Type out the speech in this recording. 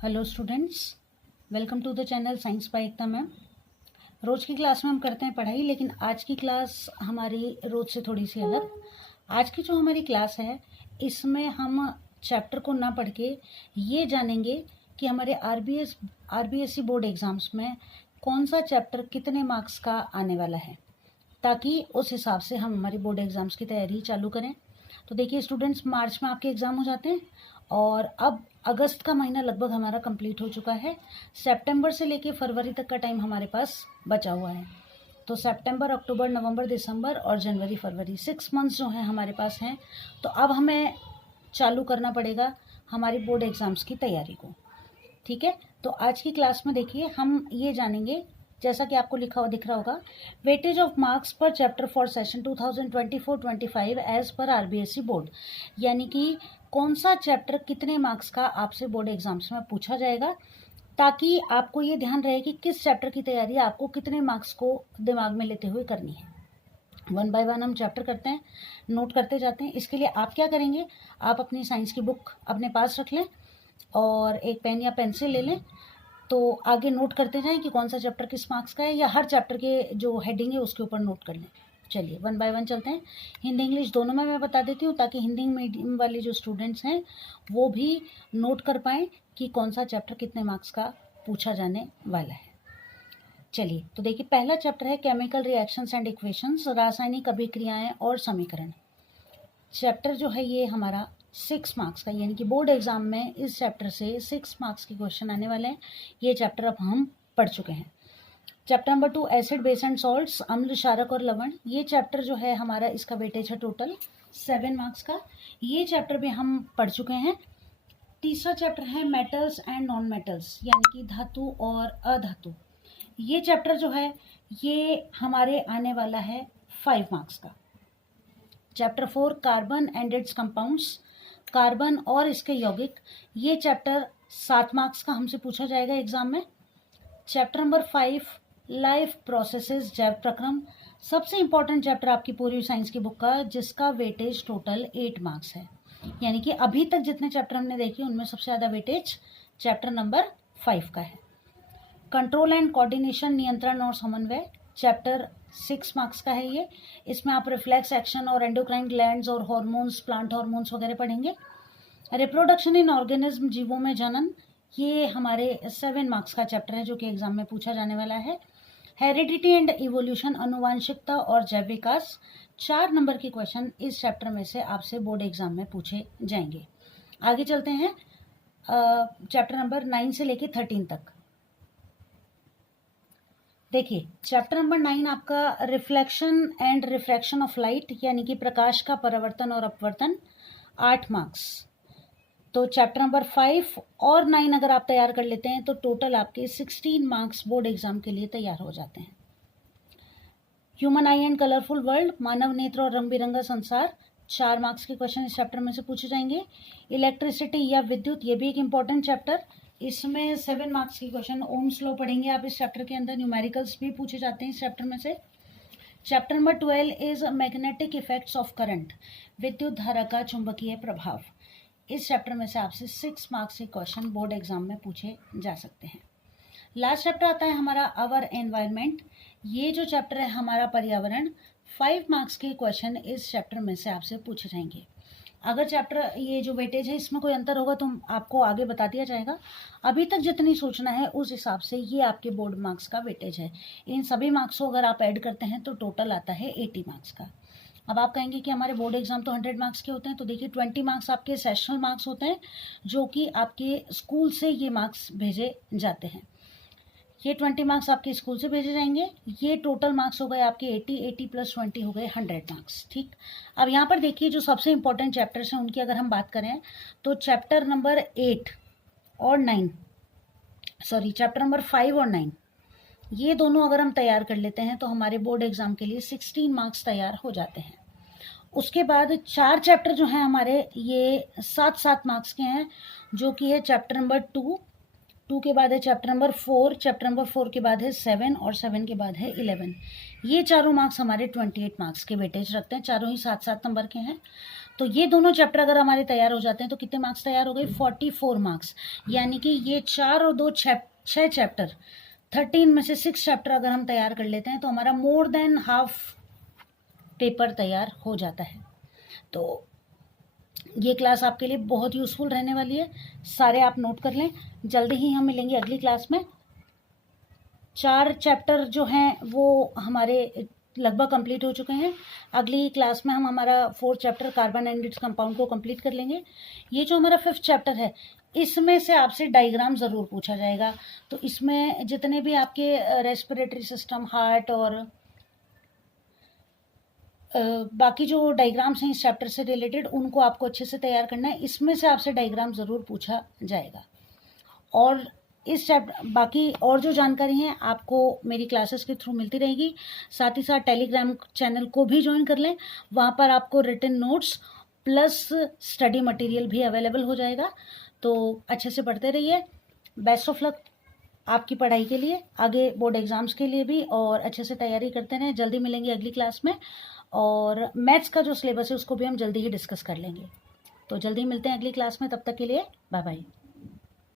Hello students, welcome to the channel science by Ekta ma'am. रोज़ की class में हम करते हैं पढ़ाई, लेकिन आज की क्लास हमारी रोज़ से थोड़ी सी अलग। आज की जो हमारी क्लास है इसमें हम चैप्टर को ना पढ़ के ये जानेंगे कि हमारे आरबीएससी बोर्ड एग्ज़ाम्स में कौन सा चैप्टर कितने मार्क्स का आने वाला है, ताकि उस हिसाब से हम हमारी बोर्ड एग्ज़ाम्स की तैयारी चालू करें। तो देखिए स्टूडेंट्स, मार्च में आपके एग्ज़ाम हो जाते हैं और अब अगस्त का महीना लगभग हमारा कंप्लीट हो चुका है। सितंबर से लेके फरवरी तक का टाइम हमारे पास बचा हुआ है। तो सितंबर, अक्टूबर, नवंबर, दिसंबर और जनवरी, फरवरी 6 मंथ्स जो हैं हमारे पास हैं। तो अब हमें चालू करना पड़ेगा हमारी बोर्ड एग्ज़ाम्स की तैयारी को। ठीक है, तो आज की क्लास में देखिए हम ये जानेंगे, जैसा कि आपको लिखा हुआ दिख रहा होगा, weightage of marks per chapter for session 2024-25 as per RBSC board. यानी कि कौन सा चैप्टर कितने मार्क्स का आपसे बोर्ड एग्जाम्स में पूछा जाएगा, ताकि आपको ये ध्यान रहे कि किस चैप्टर की तैयारी आपको कितने मार्क्स को दिमाग में लेते हुए करनी है। वन बाय वन हम चैप्टर करते हैं, नोट करते जाते हैं। इसके लिए आप क्या करेंगे, आप अपनी साइंस की बुक अपने पास रख लें और एक पेन या पेंसिल ले लें। तो आगे नोट करते जाएं कि कौन सा चैप्टर किस मार्क्स का है, या हर चैप्टर के जो हेडिंग है उसके ऊपर नोट कर लें। चलिए वन बाय वन चलते हैं। हिंदी इंग्लिश दोनों में मैं बता देती हूँ, ताकि हिंदी मीडियम वाले जो स्टूडेंट्स हैं वो भी नोट कर पाएँ कि कौन सा चैप्टर कितने मार्क्स का पूछा जाने वाला है। चलिए, तो देखिए पहला चैप्टर है केमिकल रिएक्शंस एंड इक्वेशंस, रासायनिक अभिक्रियाएं और समीकरण। चैप्टर जो है ये हमारा 6 मार्क्स का, यानी कि बोर्ड एग्जाम में इस चैप्टर से 6 मार्क्स के क्वेश्चन आने वाले हैं। ये चैप्टर अब हम पढ़ चुके हैं। Chapter number 2 acid base and salts, अम्ल क्षारक और लवण। ये चैप्टर जो है हमारा, इसका वेटेज है टोटल 7 मार्क्स का। ये चैप्टर भी हम पढ़ चुके हैं। तीसरा चैप्टर है मेटल्स एंड नॉन मेटल्स, यानी कि धातु और अधातु। ये चैप्टर जो है ये हमारे आने वाला है 5 मार्क्स का। Chapter 4 carbon and it's compounds, carbon और इसके यौगिक। ये चैप्टर 7 मार्क्स का हमसे पूछा जाएगा एग्जाम में। चैप्टर नंबर 5 लाइफ प्रोसेसेस, जैव प्रक्रम। सबसे इंपॉर्टेंट चैप्टर आपकी पूरी साइंस की बुक का, जिसका वेटेज टोटल 8 मार्क्स है। यानी कि अभी तक जितने चैप्टर हमने देखे उनमें सबसे ज़्यादा वेटेज चैप्टर नंबर 5 का है। कंट्रोल एंड कोऑर्डिनेशन, नियंत्रण और समन्वय, चैप्टर 6 मार्क्स का है ये। इसमें आप रिफ्लेक्स एक्शन और एंडोक्राइन ग्लैंड्स और हार्मोन्स, प्लांट हार्मोन्स वगैरह पढ़ेंगे। रिप्रोडक्शन इन ऑर्गेनिज्म, जीवों में जनन, ये हमारे 7 मार्क्स का चैप्टर है जो कि एग्जाम में पूछा जाने वाला है। हेरिडिटी एंड इवोल्यूशन, अनुवांशिकता और जैव विकास। 4 नंबर के क्वेश्चन इस चैप्टर में से आपसे बोर्ड एग्जाम में पूछे जाएंगे। आगे चलते हैं चैप्टर नंबर 9 से लेके 13 तक। देखिए चैप्टर नंबर 9 आपका reflection and refraction of light, यानी कि प्रकाश का परावर्तन और अपवर्तन, 8 मार्क्स। तो चैप्टर नंबर 5 और 9 अगर आप तैयार कर लेते हैं तो टोटल आपके 16 मार्क्स बोर्ड एग्जाम के लिए तैयार हो जाते हैं। Human eye and colourful world, मानव नेत्र और रंग बिरंगा संसार, 4 मार्क्स के क्वेश्चन इस चैप्टर में से पूछे जाएंगे। इलेक्ट्रिसिटी या विद्युत, ये भी एक इंपॉर्टेंट चैप्टर, इसमें 7 मार्क्स के क्वेश्चन। ओम्स लॉ पढ़ेंगे आप इस चैप्टर के अंदर, न्यूमेरिकल्स भी पूछे जाते हैं इस चैप्टर में से। Chapter number 12 is magnetic effects of current, विद्युत धारा का चुंबकीय प्रभाव। इस चैप्टर में से आपसे 6 मार्क्स के क्वेश्चन बोर्ड एग्जाम में पूछे जा सकते हैं। लास्ट चैप्टर आता है हमारा आवर एनवायरनमेंट। ये जो चैप्टर है हमारा पर्यावरण, 5 मार्क्स के क्वेश्चन इस चैप्टर में से आपसे पूछे जाएंगे। अगर चैप्टर ये जो वेटेज है इसमें कोई अंतर होगा तो आपको आगे बता दिया जाएगा। अभी तक जितनी सूचना है उस हिसाब से ये आपके बोर्ड मार्क्स का वेटेज है। इन सभी मार्क्स को अगर आप ऐड करते हैं तो टोटल आता है 80 मार्क्स का। अब आप कहेंगे कि हमारे बोर्ड एग्जाम तो 100 मार्क्स के होते हैं, तो देखिए 20 मार्क्स आपके सेशनल मार्क्स होते हैं, जो कि आपके स्कूल से ये मार्क्स भेजे जाते हैं। ये 20 मार्क्स आपके स्कूल से भेजे जाएंगे। ये टोटल मार्क्स हो गए आपके 80 प्लस 20 हो गए 100 मार्क्स। ठीक, अब यहाँ पर देखिए जो सबसे इंपॉर्टेंट चैप्टर्स हैं उनकी अगर हम बात करें तो चैप्टर नंबर 8 और 9, सॉरी चैप्टर नंबर 5 और 9, ये दोनों अगर हम तैयार कर लेते हैं तो हमारे बोर्ड एग्जाम के लिए 16 मार्क्स तैयार हो जाते हैं। उसके बाद 4 चैप्टर जो हैं हमारे ये 7-7 मार्क्स के हैं, जो कि है चैप्टर नंबर 2 के बाद है चैप्टर नंबर 4, चैप्टर नंबर 4 के बाद है 7 और 7 के बाद है 11। ये चारों मार्क्स हमारे 28 मार्क्स के वेटेज रखते हैं, चारों ही 7-7 नंबर के हैं। तो ये दोनों चैप्टर अगर हमारे तैयार हो जाते हैं तो कितने मार्क्स तैयार हो गए? 44 मार्क्स। यानी कि ये 4 और 2 6 चैप्टर, 13 में से 6 चैप्टर अगर हम तैयार कर लेते हैं तो हमारा मोर देन हाफ पेपर तैयार हो जाता है। तो ये क्लास आपके लिए बहुत यूज़फुल रहने वाली है, सारे आप नोट कर लें। जल्दी ही हम मिलेंगे अगली क्लास में। 4 चैप्टर जो हैं वो हमारे लगभग कंप्लीट हो चुके हैं। अगली क्लास में हम हमारा 4th chapter carbon and its compound को कंप्लीट कर लेंगे। ये जो हमारा 5th चैप्टर है, इसमें से आपसे डायग्राम ज़रूर पूछा जाएगा। तो इसमें जितने भी आपके रेस्पिरेटरी सिस्टम, हार्ट और बाकी जो डायग्राम्स हैं इस चैप्टर से रिलेटेड, उनको आपको अच्छे से तैयार करना है। इसमें से आपसे डायग्राम ज़रूर पूछा जाएगा। और इस चैप्टर बाकी और जो जानकारी है आपको मेरी क्लासेस के थ्रू मिलती रहेगी। साथ ही साथ टेलीग्राम चैनल को भी ज्वाइन कर लें, वहाँ पर आपको written notes plus study material भी अवेलेबल हो जाएगा। तो अच्छे से पढ़ते रहिए। बेस्ट ऑफ लक आपकी पढ़ाई के लिए, आगे बोर्ड एग्ज़ाम्स के लिए भी, और अच्छे से तैयारी करते रहें। जल्दी मिलेंगे अगली क्लास में, और मैथ्स का जो सिलेबस है उसको भी हम जल्दी ही डिस्कस कर लेंगे। तो जल्दी मिलते हैं अगली क्लास में, तब तक के लिए बाय बाय।